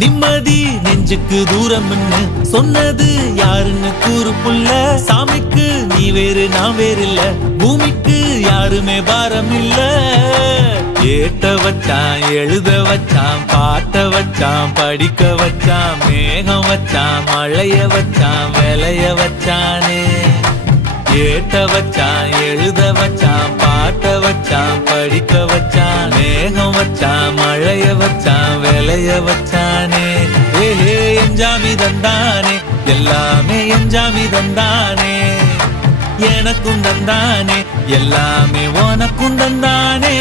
நிம்மதி நெஞ்சுக்கு தூரம் சொன்னது யாருன்னு கூறு புள்ள. சாமிக்கு நீ வேறு நான் வேறு இல்ல, பூமிக்கு யாருமே பாரம் இல்ல. ஏட்ட வச்சான் எழுத வச்சான் பாட்ட வச்சான் படிக்க வச்சான் மேகம் வச்சான் மழைய வச்சான் விளைய வச்சானே. ஏட்ட வச்சான் எழுத வச்சான் பாட்ட வச்சான் படிக்க வச்சான் மேகம் வச்சான் மழைய வச்சான் விளைய வச்சானே. ஏஹே எஞ்சாமி தந்தானே எல்லாமே எஞ்சாமி தந்தானே. எனக்கும் தந்தானே எல்லாமே உனக்கும் தந்தானே.